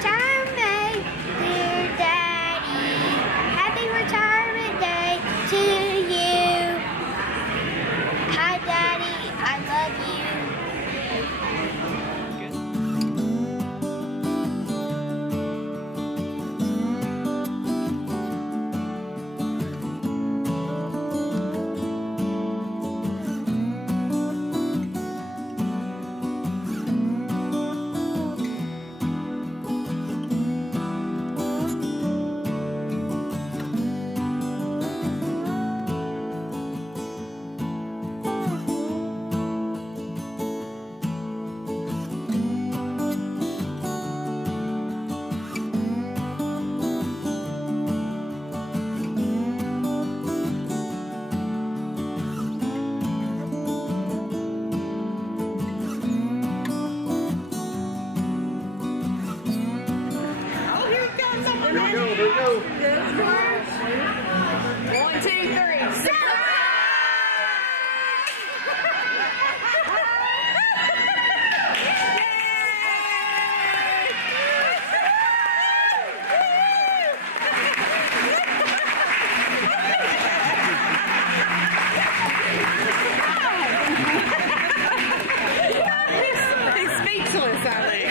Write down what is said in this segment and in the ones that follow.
retirement, dear Daddy. Happy retirement day to you. Hi, Daddy. I love you. Here we go. 1, 2, 3. He's speechless, I think.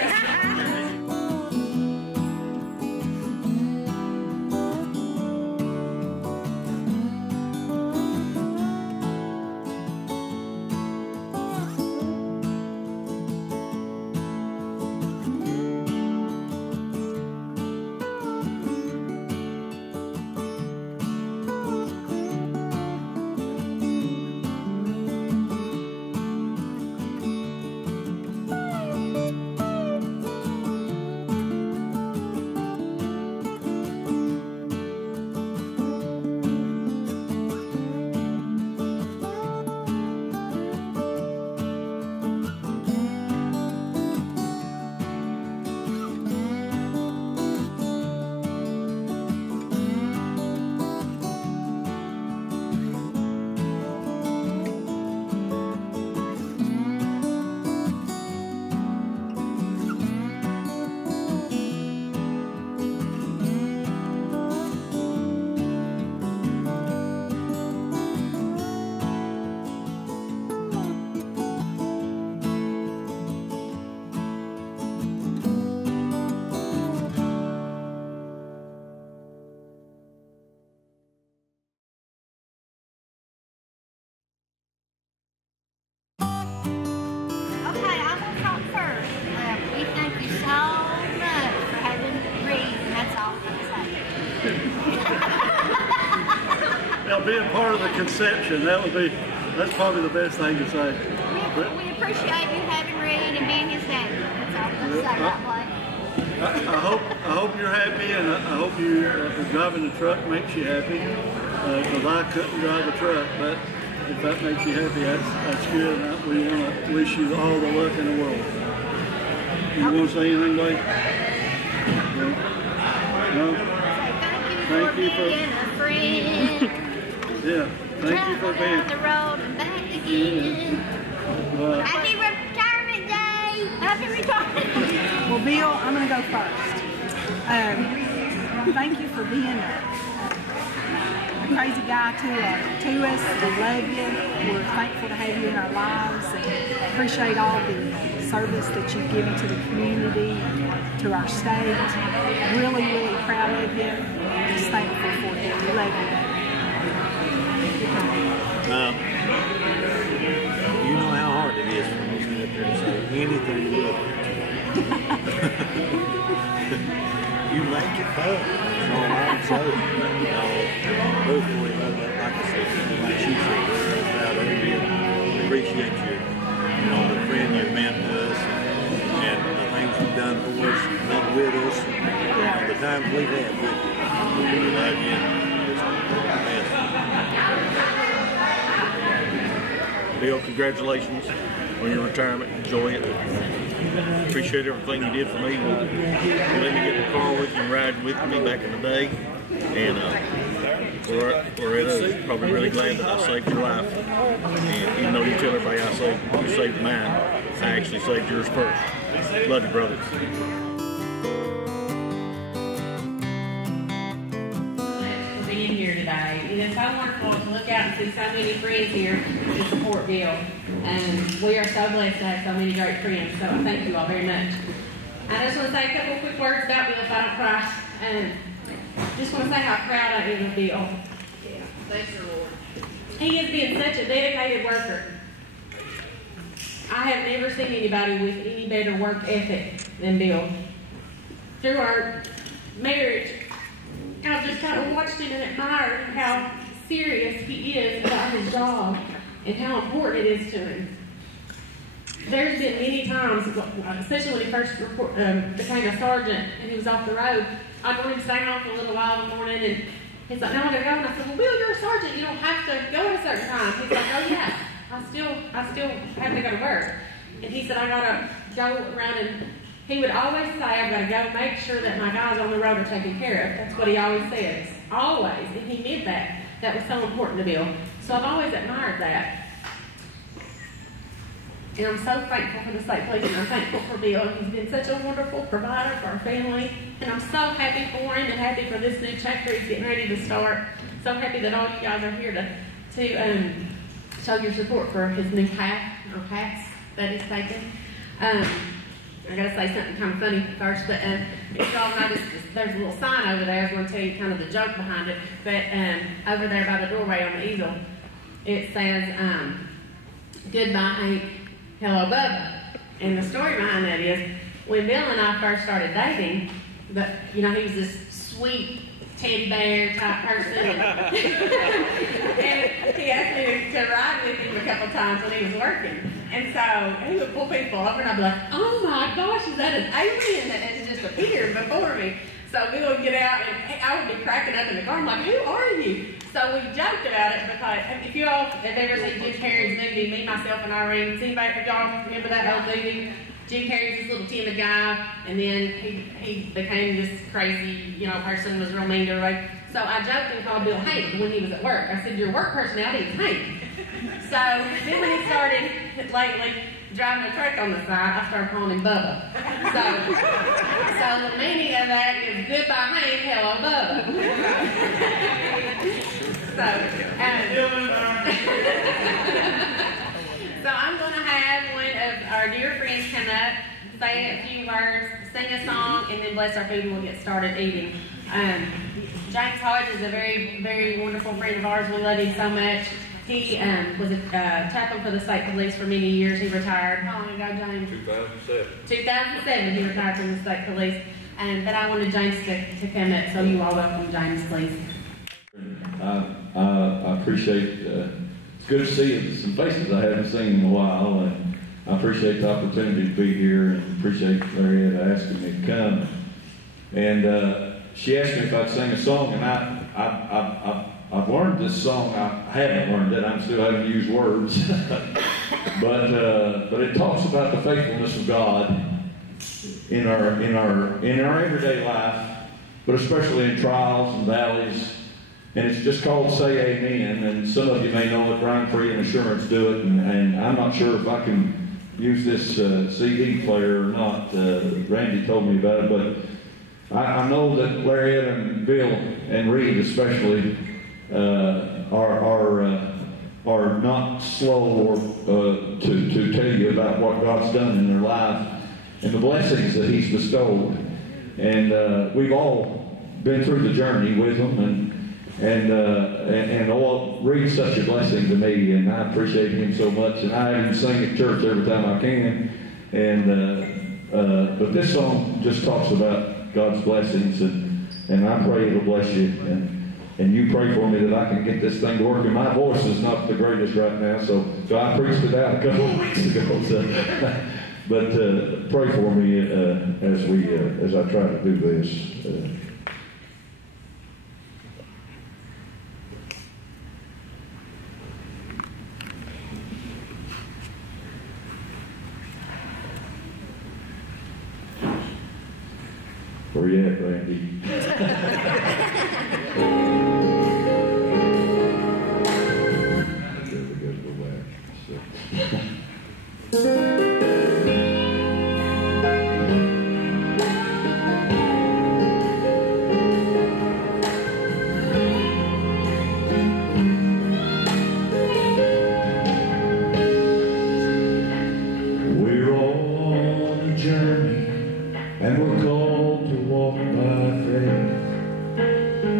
Now, being part of the conception, that's probably the best thing to say. We appreciate you having Reed and being his daddy. That's all I'm going to say, right, Blake? I hope you're happy, and I hope driving the truck makes you happy. Because I couldn't drive a truck, but if that makes you happy, that's good. And we want to wish you all the luck in the world. You want to say anything, Blake? No? Thank you for being a friend. Yeah, thank you for being on the road and back again. Yeah. Happy retirement day! Happy retirement! Well, Bill, I'm going to go first. Thank you for being a crazy guy to us. We love you. We're thankful to have you in our lives and appreciate all the service that you've given to the community and to our state. Really, really proud of you and just thankful for you. We love you. You know how hard it is for me to sit up there and say anything good. You make it fun. That's all I'm saying. Both of you, like I said, like she said, we're proud of you. We appreciate the friend you've been to us and the things you've done for us, done with us, and the times we've had with you. We love you. It's the best. Bill, congratulations on your retirement. Enjoy it. Appreciate everything you did for me. You let me get in the car with you and ride with me back in the day. And Loretta's probably really glad that I saved your life. And even though you tell everybody you saved mine, I actually saved yours first. Love you, brothers. out and see so many friends here to support Bill. And we are so blessed to have so many great friends. So I thank you all very much. I just want to say a couple of quick words about Bill if I don't cry. Just want to say how proud I am of Bill. Yeah, thanks the Lord. He has been such a dedicated worker. I have never seen anybody with any better work ethic than Bill. Through our marriage, I've just kind of watched him and admired how serious he is about his job and how important it is to him. There's been many times, especially when he first became a sergeant and he was off the road, I'd want him to stay home for a little while in the morning, and he's like, no, I'm going to go. And I said, well, Bill, you're a sergeant. You don't have to go at a certain time. He's like, oh, yeah, I still have to go to work. And he said, I got to go around, and he would always say, I've got to go make sure that my guys on the road are taken care of. That's what he always says. Always. And he meant that. That was so important to Bill. So I've always admired that. And I'm so thankful for the state police, and I'm thankful for Bill. He's been such a wonderful provider for our family. And I'm so happy for him and happy for this new chapter he's getting ready to start. So happy that all you guys are here to show your support for his new paths that he's taken. I got to say something kind of funny first, but if y'all notice, there's a little sign over there. I was going to tell you kind of the joke behind it, but over there by the doorway on the easel, it says, goodbye, Hank, hello, Bubba. And the story behind that is, when Bill and I first started dating, he was this sweet teddy bear type person. And he asked me to ride with him a couple times when he was working. And so he would pull people over, and I'd be like, oh my gosh, is that an alien that has just appeared before me? So Bill would get out, and I would be cracking up in the car. I'm like, who are you? So we joked about it because if you all have ever seen Jim Carrey's movie, Me, Myself, and Irene, does anybody, if y'all remember that old movie? Jim Carrey's this little timid guy, and then he became this crazy, person, was real mean to everybody. So I joked and called Bill Hank when he was at work. I said, your work personality is Hank. So then when he started lately driving a truck on the side, I started calling him Bubba. So the meaning of that is goodbye Hank, hello Bubba. So I'm going to have one of our dear friends come up, say a few words, sing a song, and then bless our food, and we'll get started eating. James Hodge is a very, very wonderful friend of ours. We love him so much. He was a chaplain for the state police for many years. He retired. How long ago, James? 2007. 2007, he retired from the state police. But I wanted James to come up, so you all welcome James, please. I appreciate, it's good to see some faces I haven't seen in a while, and I appreciate the opportunity to be here, and appreciate Elliotte asking me to come. And she asked me if I'd sing a song, and I've learned this song. I haven't learned it. I'm still having to use words, but it talks about the faithfulness of God in our everyday life, but especially in trials and valleys. And it's just called Say Amen. And some of you may know that Brian Free and Assurance do it, and I'm not sure if I can use this CD player or not. Randy told me about it, but I know that Elliotte and Bill and Reed especially are not slow to tell you about what God's done in their life and the blessings that He's bestowed. And we've all been through the journey with them, and Reed's such a blessing to me, and I appreciate him so much. And I have him sing at church every time I can. But this song just talks about God's blessings, and I pray it'll bless you. And you pray for me that I can get this thing to work. And my voice is not the greatest right now, so I preached it out a couple of weeks ago. So, but pray for me as I try to do this. Where you at, Randy? There we go, go back. and we're called to walk by faith.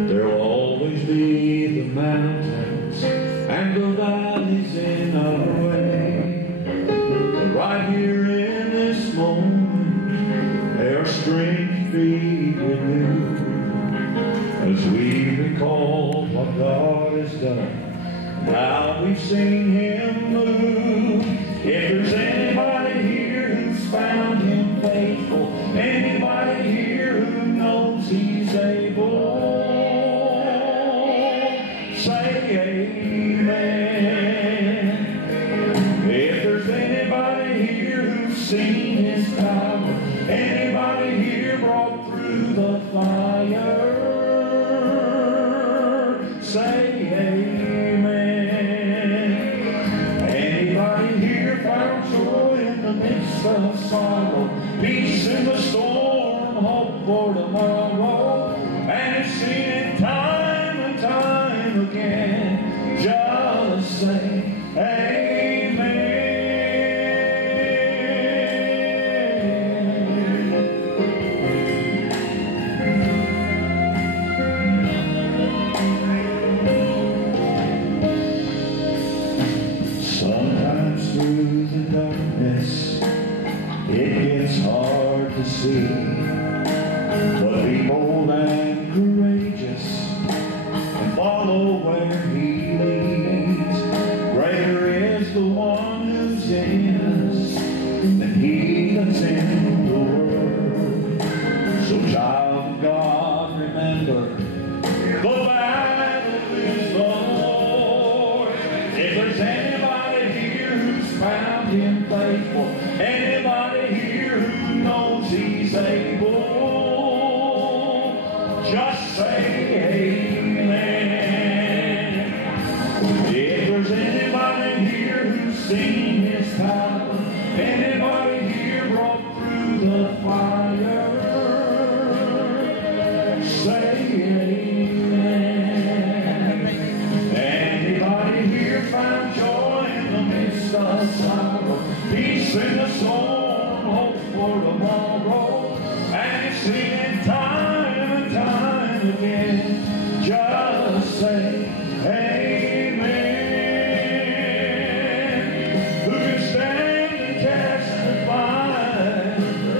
There will always be the mountains and the valleys in our way, but right here in this moment, may our strength be renewed as we recall what God has done, how we've seen Him move. If there's anybody here who's found Him faithful, anybody here who knows He's able, say amen. If there's anybody here who's seen His power, anybody here brought through the fire, say amen. Anybody here found joy in the midst of sorrow, peace in the storm, hope for tomorrow, and you've seen it time and time again, just say amen. Sometimes through the darkness it gets hard to see, but be bold and courageous and follow where He leads. Greater is the one who's in us than he that's in the world. So child of God, remember, the battle is the Lord. If there's anybody here who's found Him faithful, anybody here who knows He's able, just say amen. If there's anybody here who's seen His power, anybody here brought through the fire, say amen. Anybody here found joy in the midst of sorrow, peace in the storm, hope for tomorrow, and you've seen it time and time again, just say amen. Who can stand and testify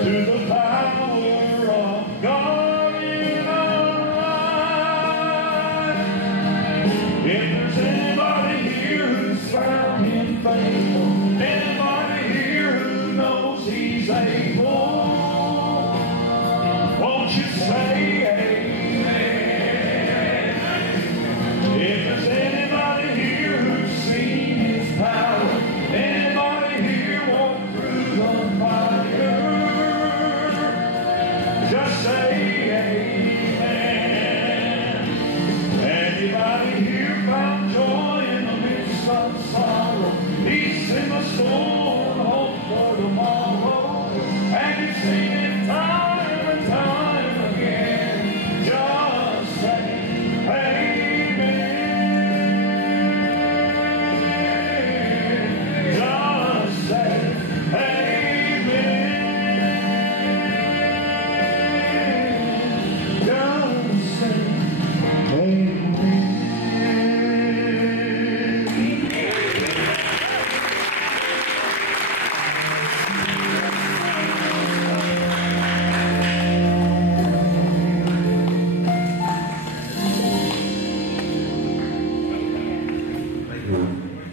to the power of God in our lives? If there's anybody here who's found Him faithful, anybody here who knows He's able, won't you say amen? If there's anybody here who's seen His power, anybody here walked through the fire, just say amen. Anybody here found joy in the midst of sorrow, peace in the storm, hope for tomorrow, and you've seen it time and time again, just say amen. Just say amen. Just say amen.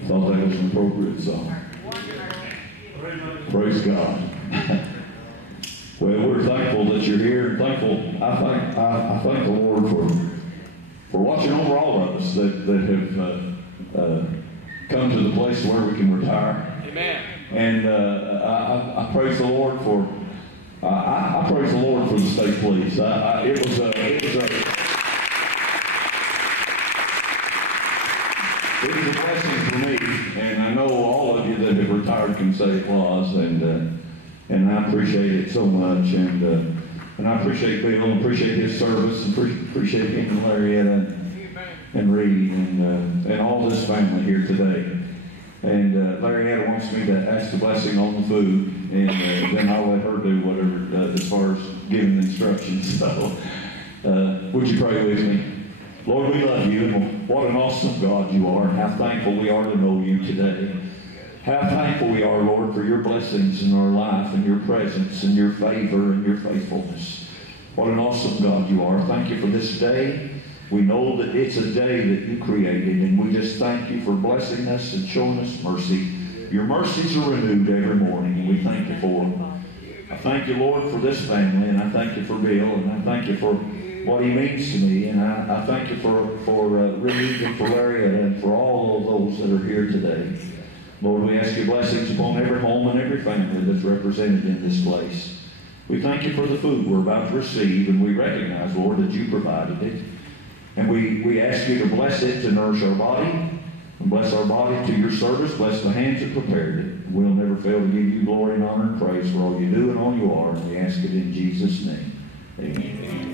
Thought that was an appropriate song. Praise God. Well, we're thankful that you're here, and thankful. I thank the Lord for watching over all of us that have come to the place where we can retire. Amen. And I praise the Lord for I praise the Lord for the state police. It was a blessing for me, and I know all of you that have retired can say applause, and I appreciate it so much, and I appreciate Bill, and appreciate his service, and appreciate him and Elliotte and Reed and all this family here today. And Elliotte wants me to ask the blessing on the food, and then I'll let her do whatever the as far as giving instructions. So, would you pray with me? Lord, we love you, and what an awesome God you are, and how thankful we are to know you today. How thankful we are, Lord, for your blessings in our life, and your presence, and your favor, and your faithfulness. What an awesome God you are. Thank you for this day. We know that it's a day that you created, and we just thank you for blessing us and showing us mercy. Your mercies are renewed every morning, and we thank you for them. I thank you, Lord, for this family, and I thank you for Bill, and I thank you for what he means to me, and I thank you for Reed and for Elliotte and for all of those that are here today. Lord, we ask your blessings upon every home and every family that's represented in this place. We thank you for the food we're about to receive, and we recognize, Lord, that you provided it. And we ask you to bless it to nourish our body, and bless our body to your service. Bless the hands that prepared it. We'll never fail to give you glory and honor and praise for all you do and all you are, and we ask it in Jesus' name. Amen.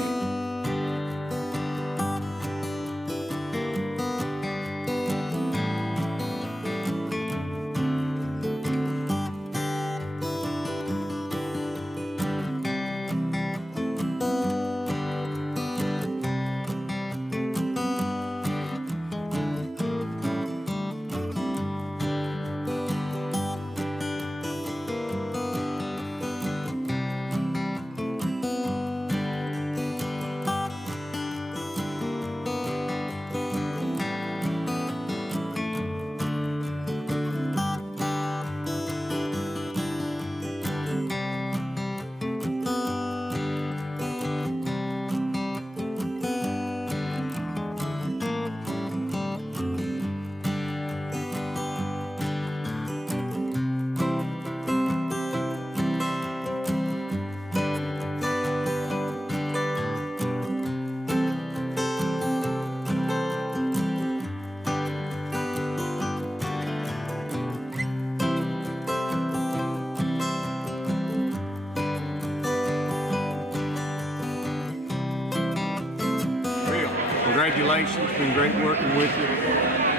Congratulations, it's been great working with you.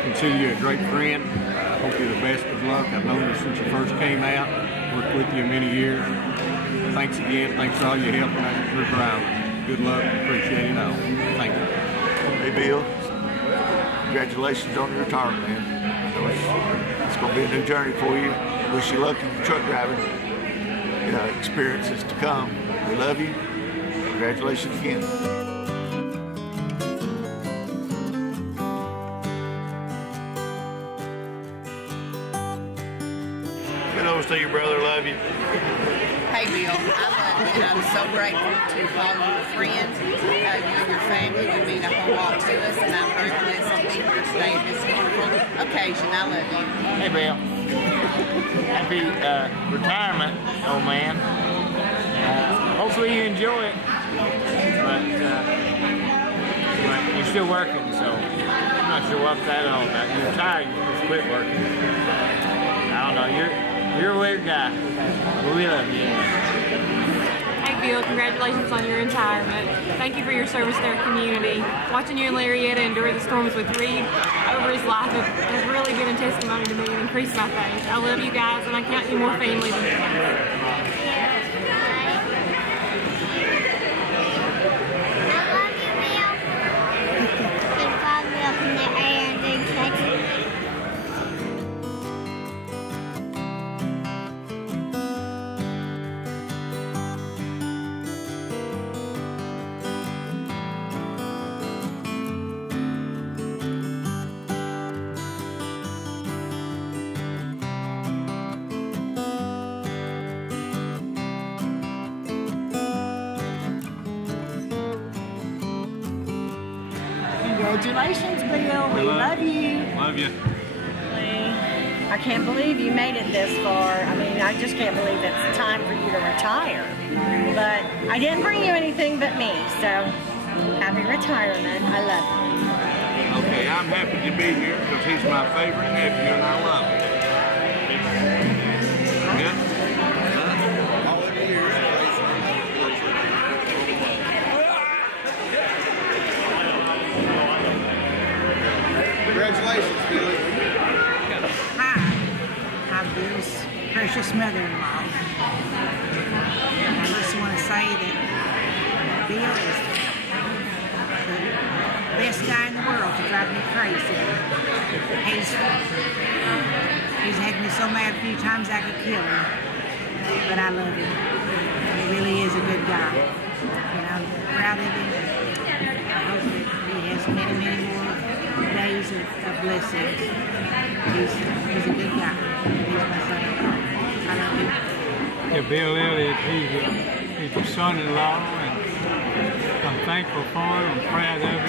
Consider you a great friend. I hope you the best of luck. I've known you since you first came out, worked with you many years. Thanks again, thanks for all your help on River Island. Good luck, appreciate it all. Thank you. Hey Bill, congratulations on your retirement, man. I know it's going to be a new journey for you. Wish you luck in your truck driving experiences to come. We love you. Congratulations again. To your brother, love you. Hey Bill, I love you, and I'm so grateful to call you a friend. You and your family, you mean a whole lot to us, and I'm very blessed to be here today at this wonderful occasion. I love you. Hey Bill, happy retirement, old man. Hopefully you enjoy it, but you're still working, so I'm not sure what that's all about. You're retired, you're supposed to quit working. I don't know, you're a weird guy, but we love you. Hey Bill, congratulations on your retirement. Thank you for your service to our community. Watching you and Elliotte endure the storms with Reed over his life has really been a testimony to me and increased my faith. I love you guys, and I count you more family than friends. Congratulations, Bill. We love you. Love you. I can't believe you made it this far. I mean, I just can't believe it's time for you to retire. But I didn't bring you anything but me, so happy retirement. I love you. Okay, I'm happy to be here because he's my favorite nephew and I love him. Good? Congratulations, Billy. Hi, I'm Bill's precious mother-in-law. I just want to say say that Bill is the best guy in the world to drive me crazy. He's had me so mad a few times I could kill him, but I love him. He really is a good guy, and I'm proud of him. I hope that he has many, many more days of blessings. He's a good guy. He's my son-in-law. I love him. Yeah, Bill Elliotte, he's a son-in-law, and I'm thankful for him. I'm proud of him.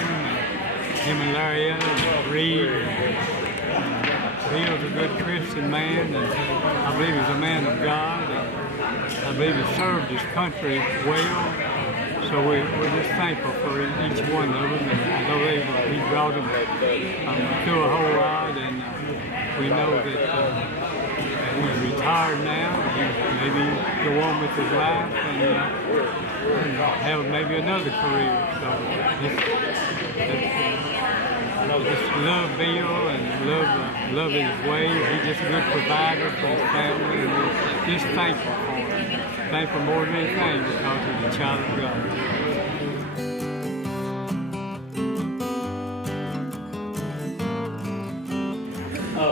Him and Elliotte and Reed. Bill's a good Christian man, and I believe he's a man of God, and I believe he served his country well. So we're just thankful for each one of them, and I know he brought them through a whole lot, and we know that he's retired now. Maybe go on with his life and have maybe another career. So just love Bill and love his ways. He's just a good provider for his family, and we're just thankful for him. Thankful more than anything because he's a child of God.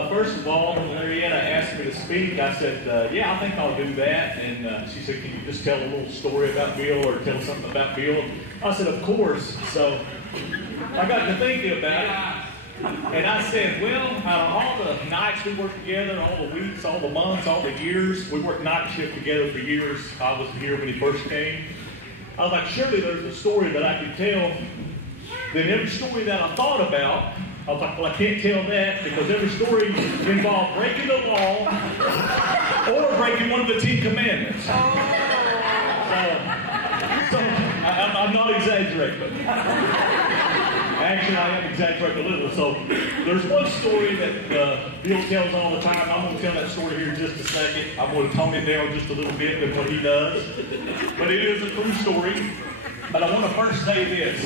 First of all, when Elliotte asked me to speak, I said, yeah, I think I'll do that. And she said, can you just tell a little story about Bill or tell something about Bill? I said, of course. So I got to thinking about it. And I said, well, out of all the nights we worked together, all the weeks, all the months, all the years, we worked night shift together for years. I was here when he first came. I was like, surely there's a story that I could tell. Then every story that I thought about, I was like, well, I can't tell that because every story involved breaking the law or breaking one of the 10 Commandments. So I'm not exaggerating. Actually, I am exaggerating a little. So there's one story that Bill tells all the time. I'm going to tell that story here in just a second. I'm going to tone it down just a little bit than what he does. But it is a true story. But I want to first say this.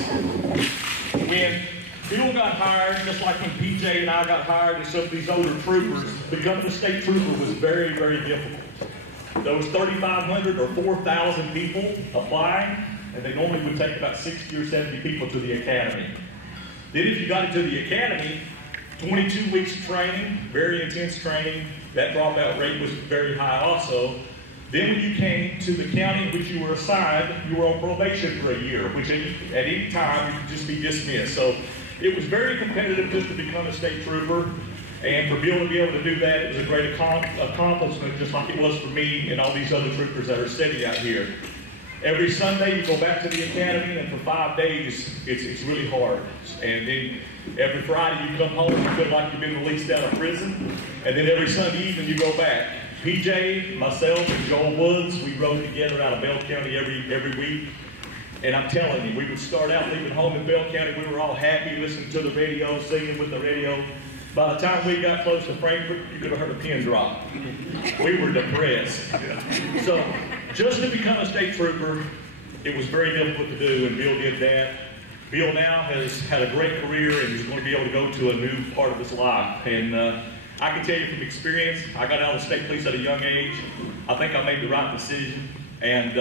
When Bill got hired, just like when PJ and I got hired and some of these older troopers, becoming a state trooper was very, very difficult. There was 3,500 or 4,000 people applying, and they normally would take about 60 or 70 people to the academy. Then if you got into the academy, 22 weeks of training, very intense training. That dropout rate was very high also. Then when you came to the county in which you were assigned, you were on probation for a year, which at any time you could just be dismissed. So it was very competitive just to become a state trooper. And for Bill to be able to do that, it was a great accomplishment, just like it was for me and all these other troopers that are sitting out here. Every Sunday you go back to the academy, and for 5 days it's really hard. And then every Friday you come home, you feel like you've been released out of prison. And then every Sunday evening you go back. PJ, myself, and Joel Woods, we rode together out of Bell County every week. And I'm telling you, we would start out leaving home in Bell County. We were all happy, listening to the radio, singing with the radio. By the time we got close to Frankfurt, you could have heard a pin drop. We were depressed. So just to become a state trooper, it was very difficult to do, and Bill did that. Bill now has had a great career, and he's going to be able to go to a new part of his life. And I can tell you from experience, I got out of the state police at a young age. I think I made the right decision, and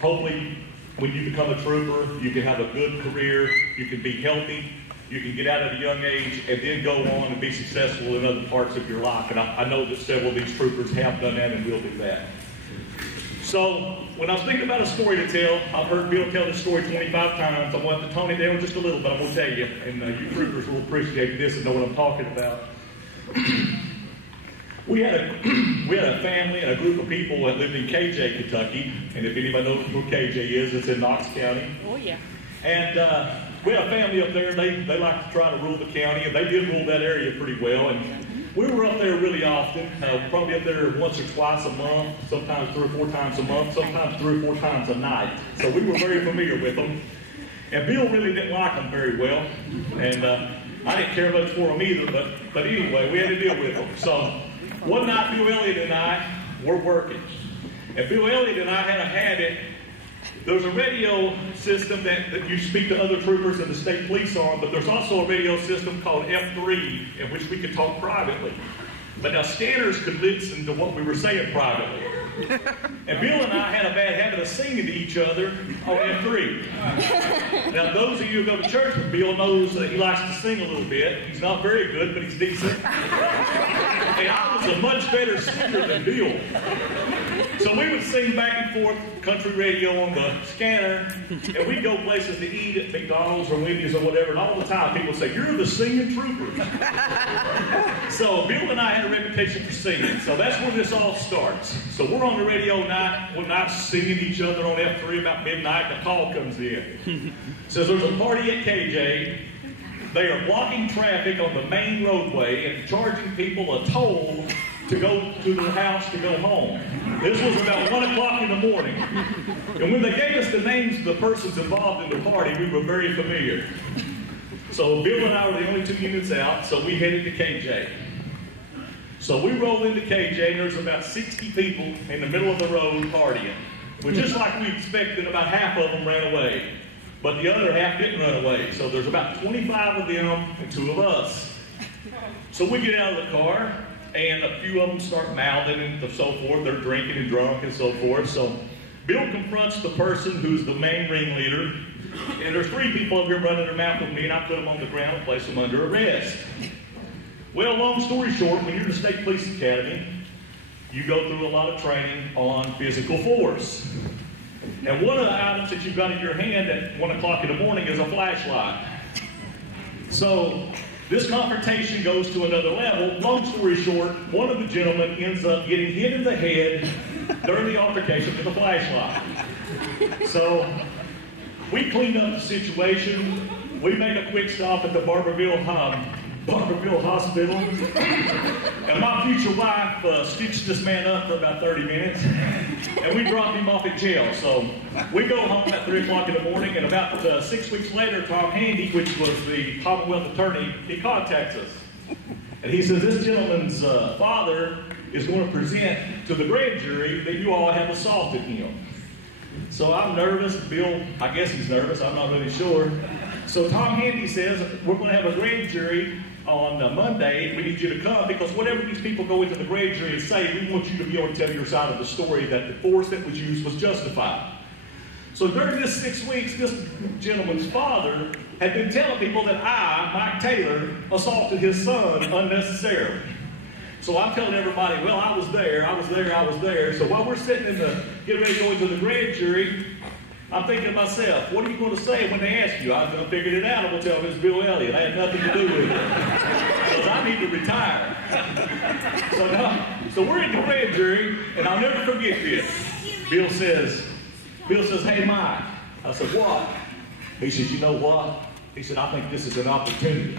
hopefully when you become a trooper, you can have a good career, you can be healthy, you can get out at a young age and then go on and be successful in other parts of your life. And I know that several of these troopers have done that and will do that. So when I was thinking about a story to tell, I've heard Bill tell this story 25 times. I want to tone it down just a little, but I'm going to tell you, and you troopers will appreciate this and know what I'm talking about. We had a family and a group of people that lived in KJ, Kentucky. And if anybody knows who KJ is, it's in Knox County. Oh, yeah. And we had a family up there. They like to try to rule the county, and they did rule that area pretty well. And we were up there really often, probably up there once or twice a month, sometimes 3 or 4 times a month, sometimes 3 or 4 times a night. So we were very familiar with them. And Bill really didn't like them very well. And I didn't care much for them either, but anyway, we had to deal with them. So one night, Bill Elliotte and I were working. And Bill Elliotte and I had a habit. There's a radio system that you speak to other troopers in the state police on, but there's also a radio system called F3 in which we could talk privately. But now scanners could listen to what we were saying privately. And Bill and I had a bad habit of singing to each other on F3. Now, those of you who go to church with Bill knows that he likes to sing a little bit. He's not very good, but he's decent. And I was a much better singer than Bill. So we would sing back and forth country radio on the scanner, and we'd go places to eat at McDonald's or Wendy's or whatever, and all the time people would say, "You're the singing troopers." So Bill and I had a reputation for singing, so that's where this all starts. So we're on the radio one night singing each other on F3 about midnight. The call comes in. Says there's a party at KJ. They are blocking traffic on the main roadway and charging people a toll to go to their house to go home. This was about 1 o'clock in the morning. And when they gave us the names of the persons involved in the party, we were very familiar. So Bill and I were the only 2 units out, so we headed to KJ. So we roll into KJ, and there's about 60 people in the middle of the road partying. Well, just like we expected, about half of them ran away. But the other half didn't run away. So there's about 25 of them and 2 of us. So we get out of the car, and a few of them start mouthing and so forth. They're drinking and drunk and so forth. So Bill confronts the person who's the main ringleader. And there's 3 people over here running their mouth with me, and I put them on the ground and place them under arrest. Well, long story short, when you're in the State Police Academy, you go through a lot of training on physical force. And one of the items that you've got in your hand at 1 o'clock in the morning is a flashlight. So this confrontation goes to another level. Long story short, one of the gentlemen ends up getting hit in the head during the altercation with a flashlight. So we clean up the situation. We make a quick stop at the Barberville Hospital. And my future wife stitched this man up for about 30 minutes. And we dropped him off at jail. So we go home at 3 o'clock in the morning, and about 6 weeks later, Tom Handy, which was the Commonwealth attorney, he contacts us. And he says, this gentleman's father is going to present to the grand jury that you all have assaulted him. So I'm nervous. Bill, I guess he's nervous. I'm not really sure. So Tom Handy says, we're going to have a grand jury on Monday. We need you to come because whatever these people go into the grand jury and say, we want you to be able to tell your side of the story that the force that was used was justified. So during this 6 weeks, this gentleman's father had been telling people that I, Mike Taylor, assaulted his son unnecessarily. So I'm telling everybody, well, I was there. So while we're sitting getting ready to go into the grand jury, I'm thinking to myself, what are you going to say when they ask you? I was going to figure it out. I'm going to tell them it's Bill Elliotte. I had nothing to do with it. Because I need to retire. So we're in the grand jury, and I'll never forget this. Bill says, hey, Mike. I said, what? He says, you know what? He said, I think this is an opportunity.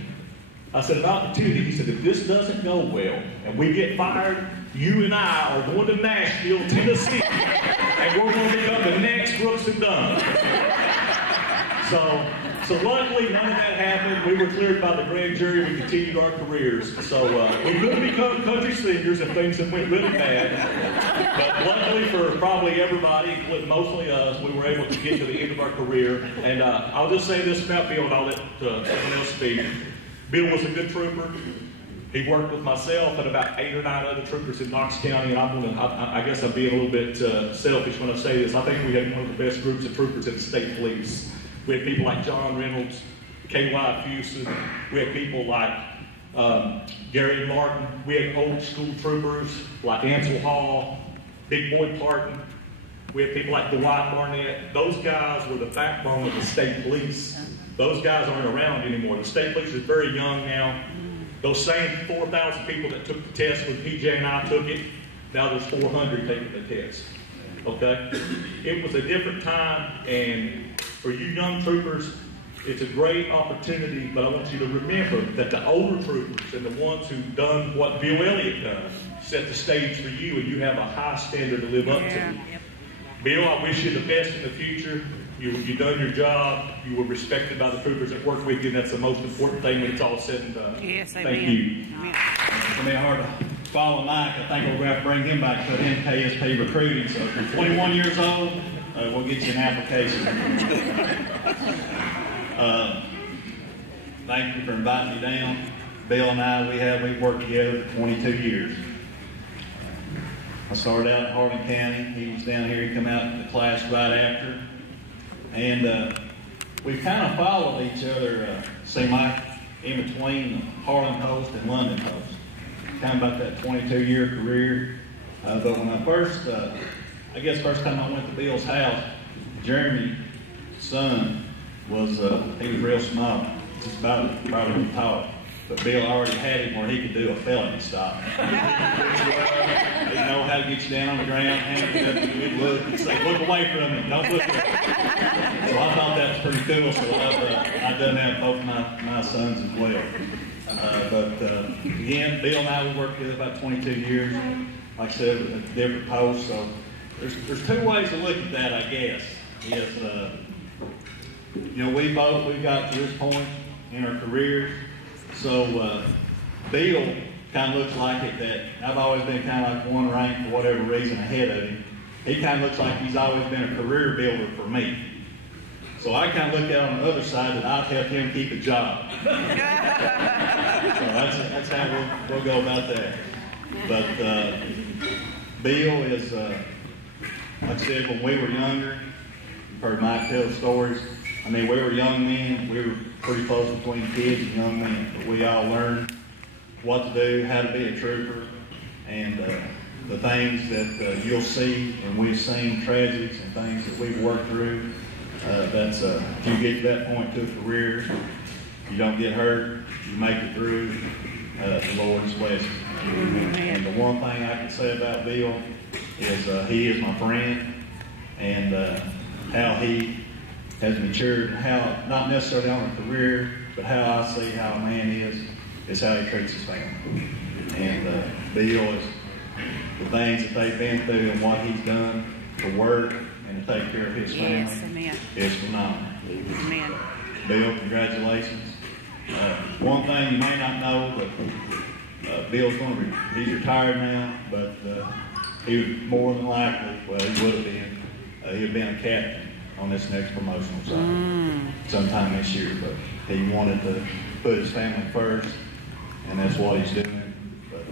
I said, an opportunity. He said, if this doesn't go well and we get fired, you and I are going to Nashville, Tennessee, and we're going to become the next Brooks and Dunn. So luckily, none of that happened. We were cleared by the grand jury. We continued our careers. So we could have become country singers if things had went really bad. But luckily for probably everybody, mostly us, we were able to get to the end of our career. And I'll just say this about Bill, and I'll let someone else speak. Bill was a good trooper. He worked with myself and about 8 or 9 other troopers in Knox County, and I guess I'm being a little bit selfish when I say this. I think we had one of the best groups of troopers in the state police. We had people like John Reynolds, K.Y. Fuson. We had people like Gary Martin. We had old school troopers like Ansel Hall, Big Boy Parton. We had people like Dwight Barnett. Those guys were the backbone of the state police. Those guys aren't around anymore. The state police is very young now. Those same 4,000 people that took the test when PJ and I took it, now there's 400 taking the test. Okay? It was a different time, and for you young troopers, it's a great opportunity, but I want you to remember that the older troopers and the ones who've done what Bill Elliotte done set the stage for you, and you have a high standard to live up to. Yep. Bill, I wish you the best in the future. You've done your job. You were respected by the troopers that work with you, and that's the most important thing when it's all said and done. Yes, Thank amen. you. Amen. It's going to be hard to follow Mike. I think we're going to have to bring him back to put in KSP recruiting. So if you're 21 years old, we'll get you an application. Thank you for inviting me down. Bill and I, we've worked together for 22 years. I started out in Hardin County. He was down here. He come out to the class right after. And we kind of followed each other, seemed like in between Harlan Post and London Post. Kind of about that 22-year career. But when I first time I went to Bill's house, Jeremy's son was, he was real small, just about probably tall. But Bill already had him where he could do a felony stop. He'd know how to get you down on the ground, hand it up, and he'd look and say, look away from him, don't look at him. So I thought that was pretty cool, so I've done that with both my sons as well. Again, Bill and I, we worked together about 22 years, like I said, at different posts. So there's two ways to look at that, I guess. Is, we've got to this point in our careers. So Bill kind of looks like it that I've always been kind of like one rank for whatever reason ahead of him. He kind of looks like he's always been a career builder for me. So I kind of look out on the other side that I've helped him keep a job. So that's how we'll go about that. But Bill is, like I said, when we were younger, you've heard Mike tell stories. I mean, we were young men. We were pretty close between kids and young men. But we all learned what to do, how to be a trooper, and the things that you'll see, and we've seen tragedies and things that we've worked through. If you get to that point to a career, you don't get hurt, you make it through, the Lord's blessing. And the one thing I can say about Bill is he is my friend, and how he has matured, how not necessarily on a career, but how I see how a man is how he treats his family. And Bill is the things that they've been through and what he's done to work and to take care of his family is phenomenal. Amen. Bill, congratulations. One thing you may not know, but Bill's he's retired now, but he would more than likely, well, he would have been, he would have been a captain on this next promotional cycle sometime this year, but he wanted to put his family first, and that's what he's doing. But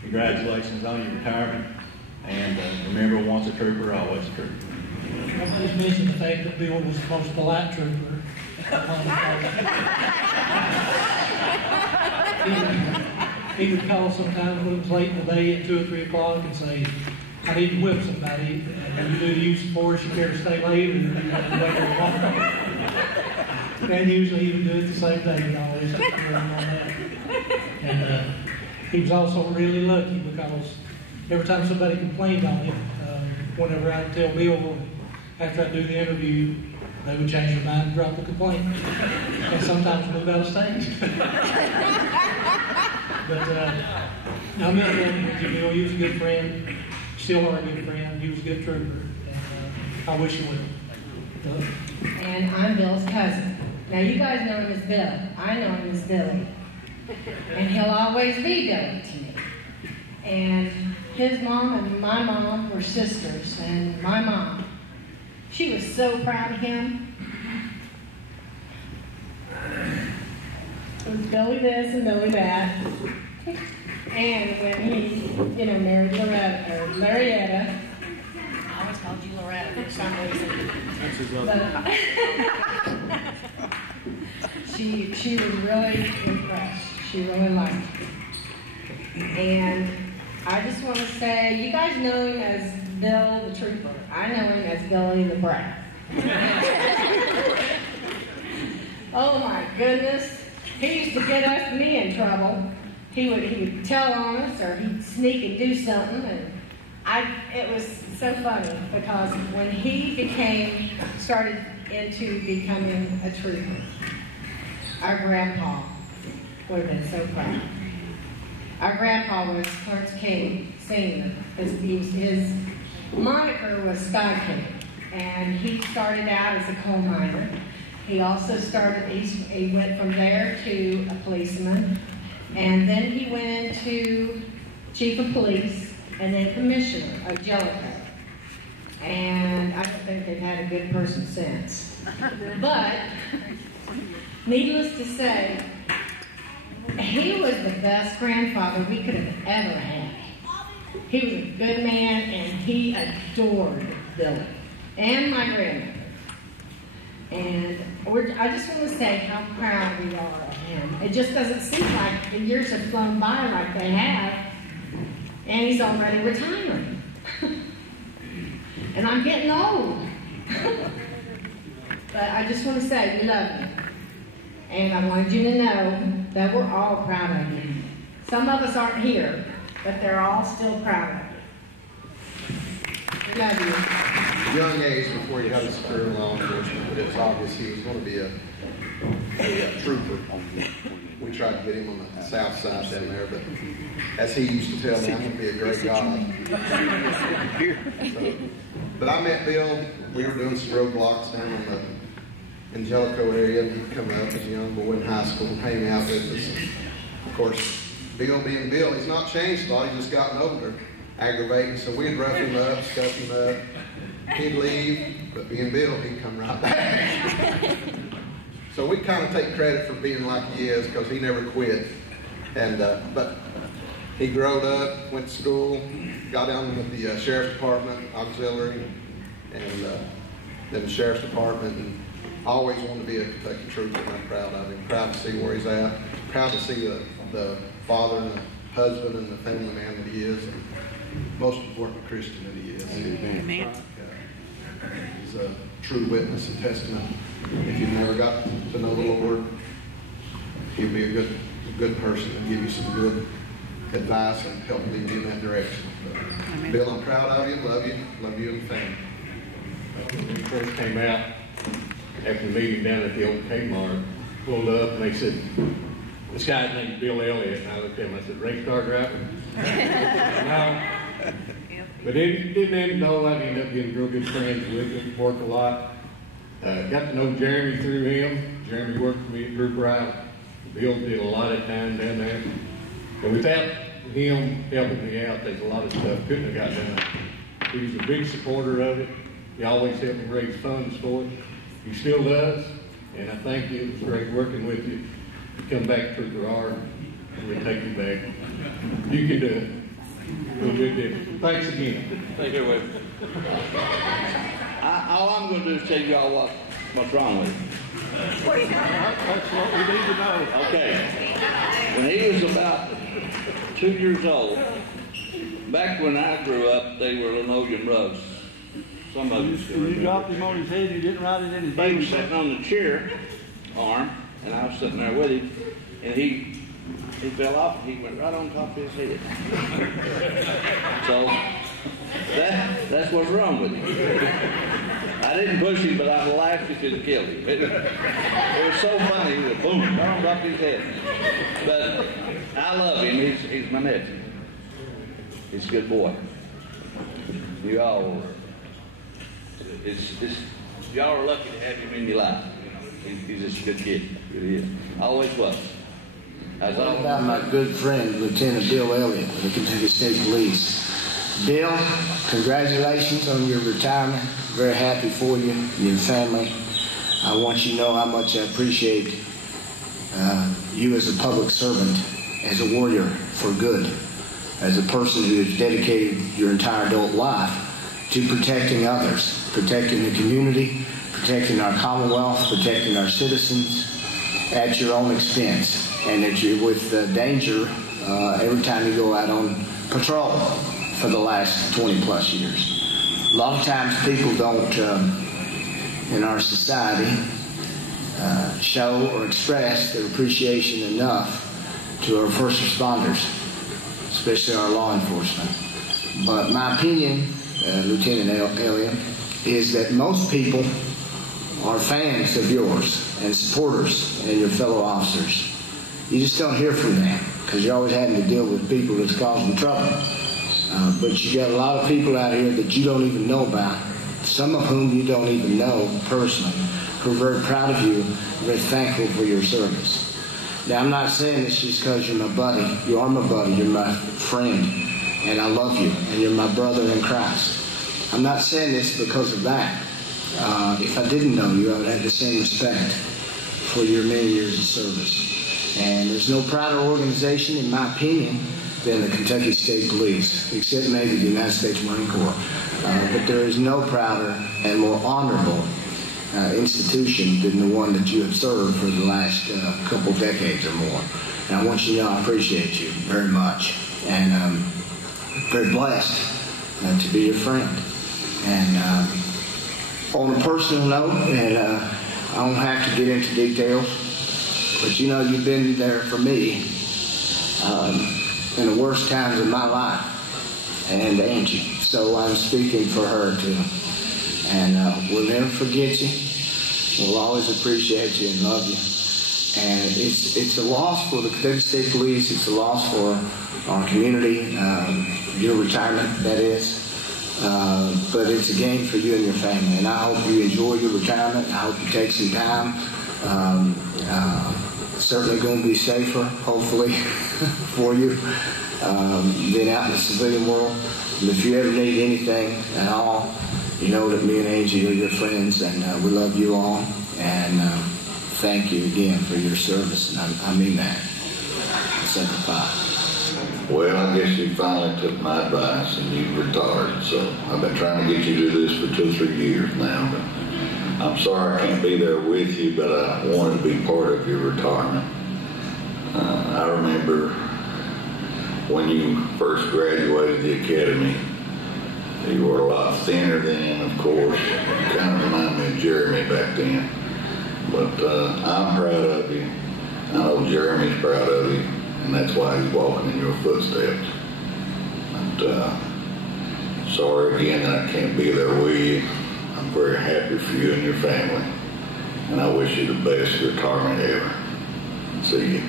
congratulations on your retirement, and remember, once a trooper, always a trooper. I just mentioned the fact that Bill was the most polite trooper. He would call sometimes when it was late in the day at 2 or 3 o'clock and say, I need to whip somebody. And you do the use of force, you care to stay late, and usually he would do it the same day. He'd always have to run on that. And he was also really lucky because every time somebody complained on him, whenever I'd tell Bill after I do the interview, they would change their mind and drop the complaint. And sometimes move out of state. But I'm not going with you, Bill. You was a good friend. Still are a good friend. You was a good trooper. And I wish you would. And I'm Bill's cousin. Now you guys know him as Bill. I know him as Billy. And he'll always be Billy to me. And his mom and my mom were sisters. And my mom, she was so proud of him. It was Billy this and Billy that. And when he, married Larietta, I always called you Loretta for some reason. But she was really impressed. She really liked him. And I just want to say, you guys know him as Bill the Trooper. I know him as Billy the Brat. Oh my goodness. He used to get me in trouble. He would tell on us, or he'd sneak and do something, and it was so funny because when he started into becoming a trooper, our grandpa would have been so proud. Our grandpa was Clarence King Sr. His moniker was Sky King, and he started out as a coal miner. He also he went from there to a policeman, and then he went into chief of police, and then commissioner of Jellicoe. And I don't think they've had a good person since. But, needless to say, he was the best grandfather we could have ever had. He was a good man, and he adored Billy and my grandmother. And I just want to say how proud we are of him. It just doesn't seem like the years have flown by like they have, and he's already retiring. And I'm getting old. But I just want to say we love you. And I wanted you to know that we're all proud of you. Some of us aren't here, but they're all still proud of you. We love you. Young age before he had his career in law enforcement, but it's obvious he was going to be a trooper. We tried to get him on the south side down there, but as he used to tell me, I'm going to be a great guy. But I met Bill. We were doing some roadblocks down in the Angelico area, and he'd come up as a young boy in high school and hang out with us. Of course, Bill being Bill, he's not changed a lot. He's just gotten older, aggravating. So we'd rough him up, scuff him up. He'd leave, but being Bill, he'd come right back. So we kind of take credit for being like he is because he never quit. And but he growed up, went to school, got down with the sheriff's department, auxiliary, and then the sheriff's department. And I always wanted to be a Kentucky trooper, and I'm proud of him. Proud to see where he's at. Proud to see the father and the husband and the family man that he is, and most important Christian that he is. Amen. He's a true witness and testament. If you've never got to know the Lord, he'll be a good person and give you some good advice and help lead you in that direction. But, Bill, I'm proud of you, love you and the family. When we first came out, after the meeting down at the old Kmart, pulled up and they said, this guy's named Bill Elliotte. And I looked at him, I said, race car driver? No. But didn't end up, I ended up getting real good friends with him, worked a lot. Got to know Jeremy through him. Jeremy worked for me at Group Ride. Bill did a lot of time down there. And without him helping me out, there's a lot of stuff couldn't have got done. He was a big supporter of it. He always helped me raise funds for it. He still does. And I thank you. It was great working with you. You come back to Trooper R, and we'll take you back. You can do it. We'll do it. Thanks again. Thank you, Wade. All I'm going to do is tell y'all what's wrong with him. That's what we need to know. Okay. When he was about 2 years old, back when I grew up, they were linoleum rugs. Some of you still You remember. dropped him on his head, you didn't ride it in his He baby. was sitting on the chair arm, and I was sitting there with him, and he fell off, and he went right on top of his head. So that's what's wrong with him. I didn't push him, but I laughed if it killed him. It was so funny. He was boom, right on top of his head. But I love him. He's my nephew. He's a good boy. You all, y'all are lucky to have him in your life. He's just a good kid. He really is. Always was. What about my good friend, Lieutenant Bill Elliotte of the Kentucky State Police? Bill, congratulations on your retirement. Very happy for you and your family. I want you to know how much I appreciate you as a public servant, as a warrior for good, as a person who has dedicated your entire adult life to protecting others, protecting the community, protecting our Commonwealth, protecting our citizens at your own expense, and that you're with danger every time you go out on patrol for the last 20 plus years. A lot of times people don't, in our society, show or express their appreciation enough to our first responders, especially our law enforcement. But my opinion, Lieutenant Elliotte, is that most people are fans of yours and supporters and your fellow officers. You just don't hear from them because you're always having to deal with people that's causing trouble. But you got a lot of people out here that you don't even know about, some of whom you don't even know personally, who are very proud of you, very thankful for your service. Now, I'm not saying this just because you're my buddy. You are my buddy. You're my friend. And I love you. And you're my brother in Christ. I'm not saying this because of that. If I didn't know you, I would have the same respect for your many years of service. And there's no prouder organization, in my opinion, than the Kentucky State Police, except maybe the United States Marine Corps. But there is no prouder and more honorable institution than the one that you have served for the last couple decades or more. And I want you to know I appreciate you very much, and very blessed to be your friend. And on a personal note, and I don't have to get into details, but you know you've been there for me in the worst times of my life, and Angie. So I'm speaking for her too. And we'll never forget you. We'll always appreciate you and love you. And it's a loss for the Kentucky State Police. It's a loss for our community, your retirement, that is. But it's a gain for you and your family. And I hope you enjoy your retirement. I hope you take some time. Certainly going to be safer, hopefully, for you than out in the civilian world. And if you ever need anything at all, you know that me and Angie are your friends, and we love you all. And thank you again for your service, and I mean that. Sacrifice. Well, I guess you finally took my advice and you retired. So I've been trying to get you to do this for 2 or 3 years now. But I'm sorry I can't be there with you, but I wanted to be part of your retirement. I remember when you first graduated the academy, you were a lot thinner then, of course. You kind of remind me of Jeremy back then. But I'm proud of you. I know Jeremy's proud of you, and that's why he's walking in your footsteps. But sorry again that I can't be there with you. I'm very happy for you and your family, and I wish you the best retirement ever. See you.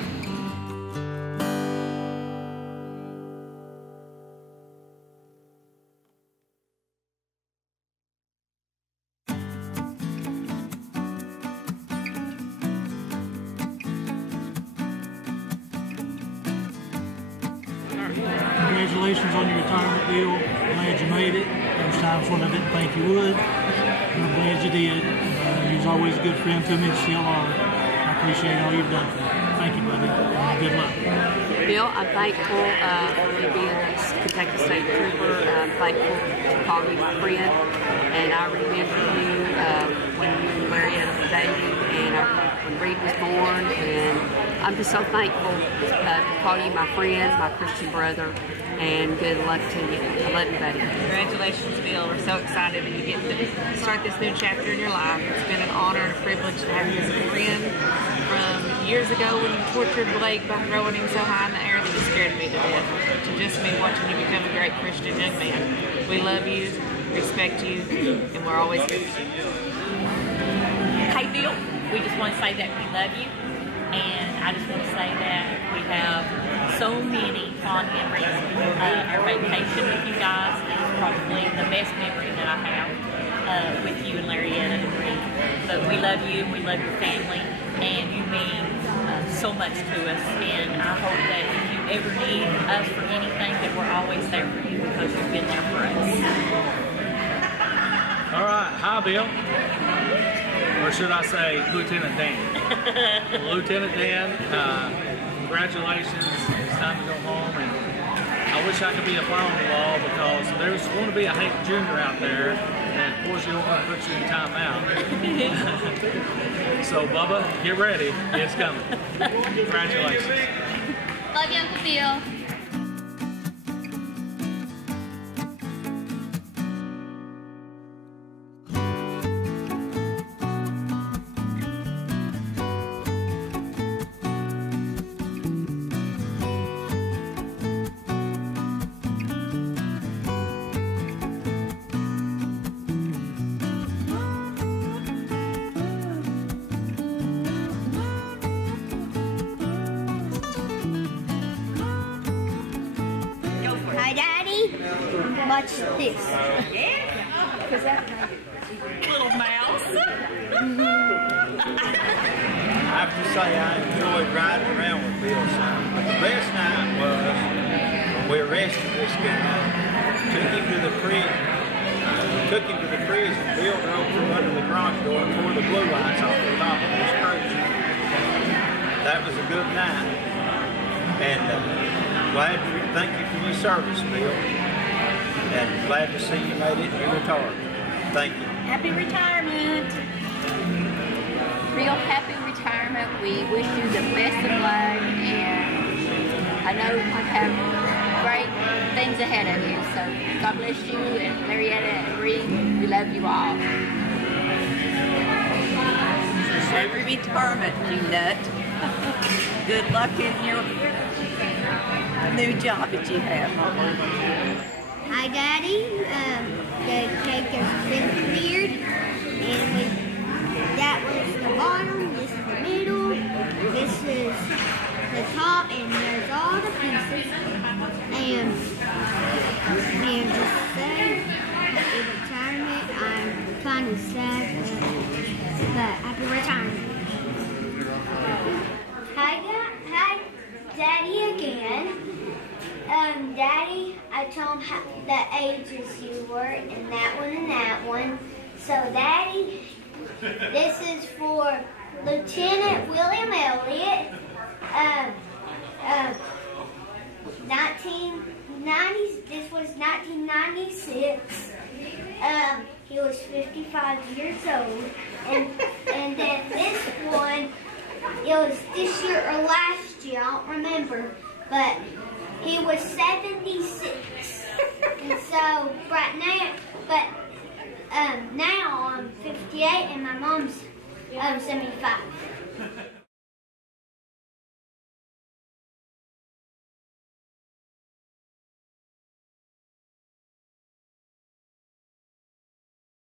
Congratulations on your retirement, Bill. I'm glad you made it. There was times when I didn't think you would, and I'm glad you did. You was always a good friend to me, and still are. I appreciate all you've done for me. Thank you, buddy. Good luck. Bill, I'm thankful for you being a Kentucky State Trooper. I'm thankful to call you my friend, and I remember you when you and Marietta were dating, and when Reed was born, and I'm just so thankful to call you my friend, my Christian brother, and good luck to you. I love you, buddy. Congratulations, Bill. We're so excited that you get to start this new chapter in your life. It's been an honor and a privilege to have you as a friend from years ago when you tortured Blake by throwing him so high in the air that he scared me to death, to just me watching you become a great Christian young man. We love you, respect you, and we're always here for you. Hey, Bill, we just want to say that we love you. And I just want to say that we have so many fond memories. Our vacation with you guys is probably the best memory that I have with you and Larrietta and Reed. But we love you, we love your family, and you mean so much to us. And I hope that if you ever need us for anything, that we're always there for you because you've been there for us. All right, hi, Bill. Or should I say Lieutenant Dan? Lieutenant Dan, congratulations. It's time to go home. And I wish I could be a fly on the wall because there's going to be a Hank Jr. out there that, of course, you'll want to put you in timeout. So, Bubba, get ready. It's coming. Congratulations. Love you, Uncle Bill. Hi, Daddy. Watch this. Little mouse. I have to say I enjoyed riding around with Bill some. But the best night was when we arrested this guy, took him to the prison. Bill drove through under the garage door and tore the blue lights off the top of his cruiser. That was a good night. And Thank you for your service, Bill. And glad to see you made it in your retirement. Thank you. Happy retirement. Real happy retirement. We wish you the best of luck, and I know you have great things ahead of you. So God bless you, and Marietta and Reed, we love you all. Happy retirement, you nut. Good luck in your new job that you have. Hi, Daddy. The cake has been prepared, and that was the bottom, this is the middle, this is the top, and there's all the pieces. And just say, happy retirement. I'm kind of sad, but happy retirement. Hi, Daddy again. Daddy, I told him the ages you were, and that one and that one. So, Daddy, this is for Lieutenant William Elliotte. 1990s. This was 1996. He was 55 years old, and then this one, it was this year or last year, I don't remember, but he was 76. And so right now, now I'm 58, and my mom's 75.